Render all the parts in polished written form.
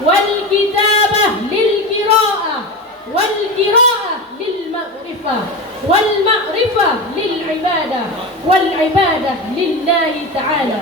والكتابة للقراءة والقراءة للمعرفة والمعرفة للعبادة والعبادة لله تعالى.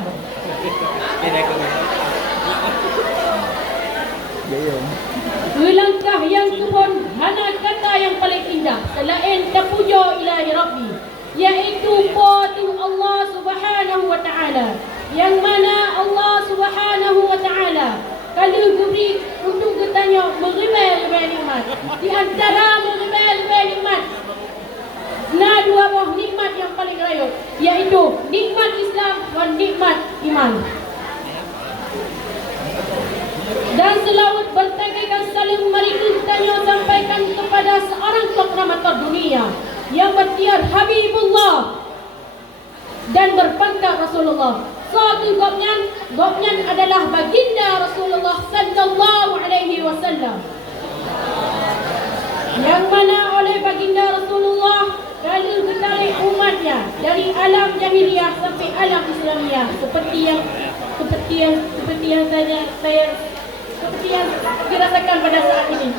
Langkah yang kebun hana kata yang paling indah selain tapujo ilahi rabbi, yaitu patuh Allah subhanahu wa ta'ala, yang mana Allah subhanahu wa ta'ala kalau beri untuk katanya merimai-rimai nikmat. Di antara merimai-rimai nikmat, dua buah nikmat yang paling raya, yaitu nikmat Islam dan nikmat iman. Dan selawat bertegakan saling mariku tanya sampaikan kepada seorang proklamator dunia yang bertiar Habibullah dan berpangkat Rasulullah. Satu gopnyan adalah baginda Rasulullah sallallahu alaihi wasallam, yang mana oleh baginda Rasulullah kalau ditarik umatnya dari alam jahiliyah sampai alam Islamiyah, seperti yang saya dirasakan pada saat ini.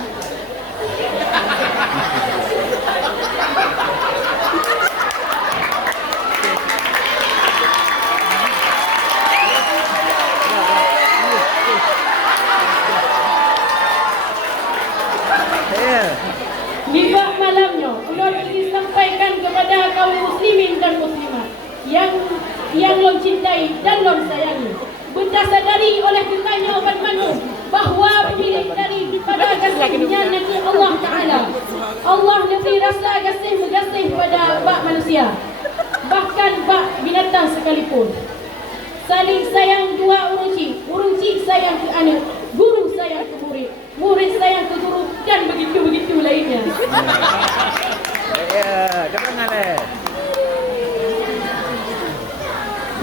Di bab malamnya, ulun ingin sampaikan kepada kaum muslimin dan muslimat yang lon cintai dan lon sayangi, bertasadari oleh kitanya obat manu bahawa pemilik daripada kasihnya Nabi Allah Ta'ala, Allah lebih rasa kasih pada bak manusia, bahkan bak binatang sekalipun. Saling sayang dua uruci sayang ke anak, guru sayang ke murid, murid sayang ke guru, dan begitu-begitu lainnya.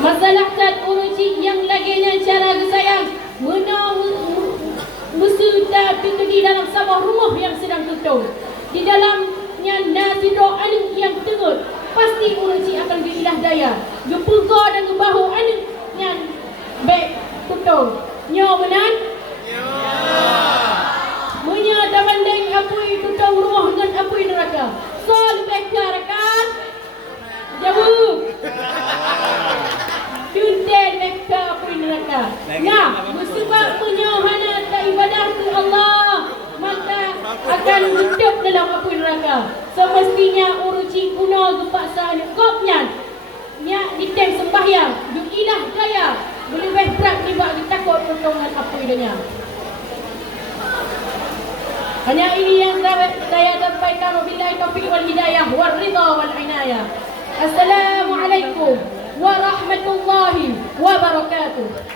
Masalah tat uruci yang laginya cara sayang musuh pintu di dalam sebuah rumah yang sedang tutup. Di dalamnya nasi doa yang terut, pasti uruci akan diilah daya. Gepugo dan gebahu anu yang baik tutup. Nyo benar? Nyo. Munya dah banding apui tutup rumah dengan apui neraka. So lebih karakan jauh. Tuntel mereka apui neraka. Nah, musibah punya hana tak ibadah ke Allah, maka akan hidup dalam apui neraka. Semestinya uruci kuno gepaksa kopnya nya diteng sembahyang jukilah daya boleh berat tiba ditakut potongan apui dunia. Hanya ini yang saya sampaikan. Wabillahi taufiq wal hidayah wal ridha wal inayah. Assalamualaikum warahmatullahi wabarakatuh.